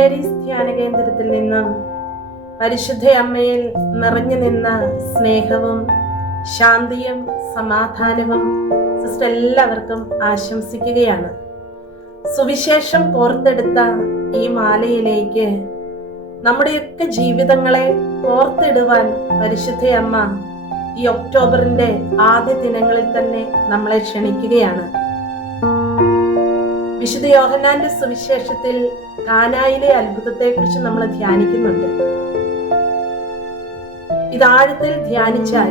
Mary's ധ്യാന കേന്ദ്രത്തിൽ നിന്നും പരിശുദ്ധ അമ്മയിൽ നിറഞ്ഞു നിന്ന സ്നേഹവും ശാന്തിയും സമാധാനവും സിസ്റ്റർ എല്ലാവർക്കും ആശംസിക്കുകയാണ്. സുവിശേഷം കോർത്തെടുത്ത ഈ മാലയിലേക്ക് നമ്മുടെയൊക്കെ ജീവിതങ്ങളെ കോർത്തിടുവാൻ പരിശുദ്ധ അമ്മ ഈ ഒക്ടോബറിന്റെ ആദ്യ ദിനങ്ങളിൽ തന്നെ നമ്മളെ ക്ഷണിക്കുകയാണ്. വിശുദ്ധ യോഹന്നാന്റെ സുവിശേഷത്തിൽ കാനായിലെ അത്ഭുതത്തെ കുറിച്ച് നമ്മൾ ധ്യാനിക്കുന്നുണ്ട്. ഇതാഴത്തിൽ ധ്യാനിച്ചാൽ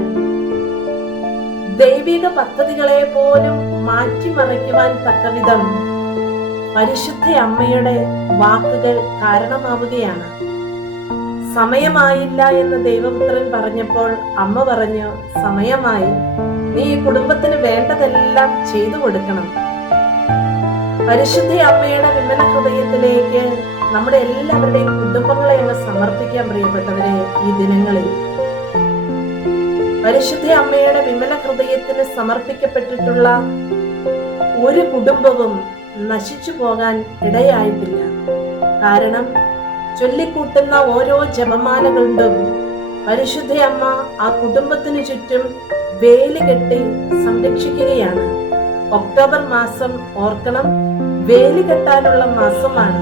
ദൈവിക പദ്ധതികളെ പോലും മാറ്റിമറിക്കുവാൻ തക്കവിധം പരിശുദ്ധ അമ്മയുടെ വാക്കുകൾ കാരണമാവുകയാണ്. സമയമായില്ല എന്ന് ദൈവപുത്രൻ പറഞ്ഞപ്പോൾ അമ്മ പറഞ്ഞു, സമയമായി, നീ ഈ കുടുംബത്തിന് വേണ്ടതെല്ലാം ചെയ്തു കൊടുക്കണം. പരിശുദ്ധ അമ്മയുടെ വിമല ഹൃദയത്തിലേക്ക് നമ്മുടെ എല്ലാവരുടെയും കുടുംബങ്ങളെ അങ്ങ് സമർപ്പിക്കാൻ പ്രിയപ്പെട്ടവരെ. ഈ ദിനങ്ങളിൽ പരിശുദ്ധ അമ്മയുടെ വിമല ഹൃദയത്തിന് സമർപ്പിക്കപ്പെട്ടിട്ടുള്ള ഒരു കുടുംബവും നശിച്ചു പോകാൻ ഇടയായിട്ടില്ല. കാരണം ചൊല്ലിക്കൂട്ടുന്ന ഓരോ ജപമാലകൊണ്ടും പരിശുദ്ധ അമ്മ ആ കുടുംബത്തിന് ചുറ്റും വേലി കെട്ടി സംരക്ഷിക്കുകയാണ്. ഒക്ടോബർ മാസം ഓർക്കണം, വേലി കെട്ടാനുള്ള മാസമാണ്.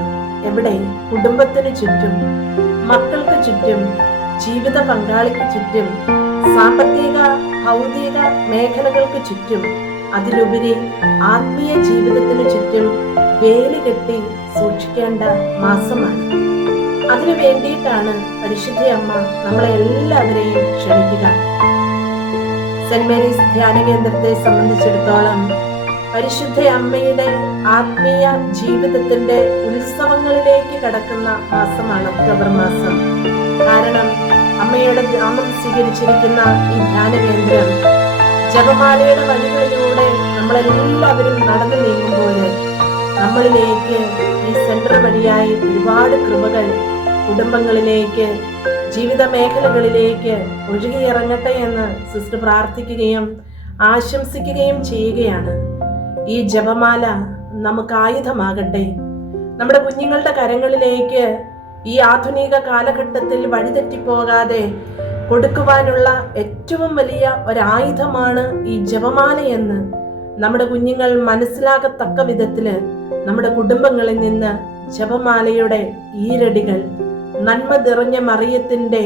എവിടെ? കുടുംബത്തിന് ചുറ്റും, മക്കൾക്ക് ചുറ്റും, ജീവിത പങ്കാളിക്ക് ചുറ്റും, സാമ്പത്തിക ഭൗതിക മേഖലകൾക്ക് ചുറ്റും, അതിലുപരി ആത്മീയ ജീവിതത്തിന് ചുറ്റും വേലി കെട്ടി സൂക്ഷിക്കേണ്ട മാസമാണ്. അതിനു വേണ്ടിയിട്ടാണ് പരിശുദ്ധ അമ്മ നമ്മളെ എല്ലാവരെയും ക്ഷണിക്കുക. സെന്റ് മേരീസ് ധ്യാന കേന്ദ്രത്തെ സംബന്ധിച്ചിടത്തോളം പരിശുദ്ധ അമ്മയുടെ ആത്മീയ ജീവിതത്തിന്റെ ഉത്സവങ്ങളിലേക്ക് കടക്കുന്ന മാസമാണ് ഒക്ടോബർ മാസം. കാരണം അമ്മയുടെ നാമം സ്വീകരിച്ചിരിക്കുന്ന ഈ ധ്യാന കേന്ദ്രം ജപമാലയുടെ വഴികളിലൂടെ നമ്മളെല്ലാവരും നടന്നു നീങ്ങുമ്പോൾ നമ്മളിലേക്ക് ഈ സെന്റർ വഴിയായി ഒരുപാട് കൃപകൾ കുടുംബങ്ങളിലേക്ക്, ജീവിത മേഖലകളിലേക്ക് ഒഴുകിയിറങ്ങട്ടെ എന്ന് സിസ്റ്റർ പ്രാർത്ഥിക്കുകയും ആശംസിക്കുകയും ചെയ്യുകയാണ്. ഈ ജപമാല നമുക്ക് ആയുധമാകട്ടെ. നമ്മുടെ കുഞ്ഞുങ്ങളുടെ കരങ്ങളിലേക്ക് ഈ ആധുനിക കാലഘട്ടത്തിൽ വഴിതെറ്റിപ്പോകാതെ കൊടുക്കുവാനുള്ള ഏറ്റവും വലിയ ഒരായുധമാണ് ഈ ജപമാലയെന്ന് നമ്മുടെ കുഞ്ഞുങ്ങൾ മനസ്സിലാകത്തക്ക വിധത്തില് നമ്മുടെ കുടുംബങ്ങളിൽ നിന്ന് ജപമാലയുടെ ഈരടികൾ, നന്മ നിറഞ്ഞ മറിയത്തിന്റെ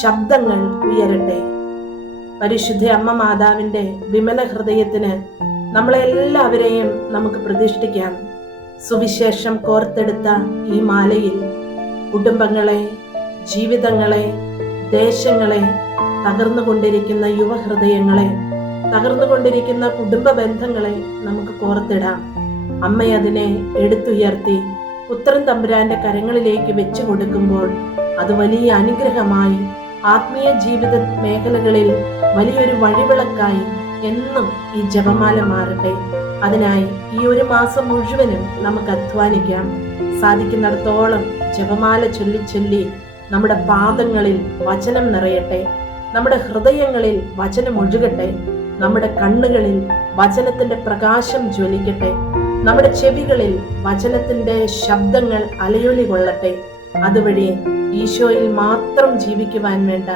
ശബ്ദങ്ങൾ ഉയരട്ടെ. പരിശുദ്ധ അമ്മ മാതാവിന്റെ വിമല ഹൃദയത്തിന് നമ്മളെല്ലാവരെയും നമുക്ക് പ്രതിഷ്ഠിക്കാം. സുവിശേഷം കോർത്തെടുത്ത ഈ മാലയിൽ കുടുംബങ്ങളെ, ജീവിതങ്ങളെ, ദേശങ്ങളെ, തകർന്നുകൊണ്ടിരിക്കുന്ന യുവഹൃദയങ്ങളെ, തകർന്നുകൊണ്ടിരിക്കുന്ന കുടുംബ ബന്ധങ്ങളെ നമുക്ക് കോർത്തിടാം. അമ്മ അതിനെ എടുത്തുയർത്തി പുത്രൻ തമ്പുരാന്റെ കരങ്ങളിലേക്ക് വെച്ചു കൊടുക്കുമ്പോൾ അത് വലിയ അനുഗ്രഹമായി ആത്മീയ ജീവിത മേഖലകളിൽ വലിയൊരു വഴിവിളക്കായി എന്നും ഈ ജപമാല മാറട്ടെ. അതിനായി ഈ ഒരു മാസം മുഴുവനും നമുക്ക് അധ്വാനിക്കാം. സാധിക്കുന്നിടത്തോളം ജപമാല ചൊല്ലി ചൊല്ലി നമ്മുടെ പാദങ്ങളിൽ വചനം നിറയട്ടെ, നമ്മുടെ ഹൃദയങ്ങളിൽ വചനം ഒഴുകട്ടെ, നമ്മുടെ കണ്ണുകളിൽ വചനത്തിന്റെ പ്രകാശം ജ്വലിക്കട്ടെ, നമ്മുടെ ചെവികളിൽ വചനത്തിന്റെ ശബ്ദങ്ങൾ അലയൊലി കൊള്ളട്ടെ. അതുവഴി ഈശോയിൽ മാത്രം ജീവിക്കുവാൻ വേണ്ട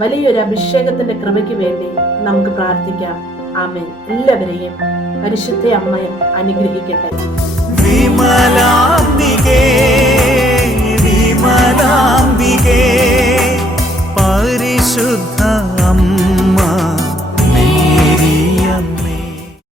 വലിയൊരു അഭിഷേകത്തിന്റെ കൃപയ്ക്ക് വേണ്ടി നമുക്ക് പ്രാർത്ഥിക്കാം. ആമേൻ. എല്ലാവരെയും പരിശുദ്ധ അമ്മ അനുഗ്രഹിക്കട്ടെ.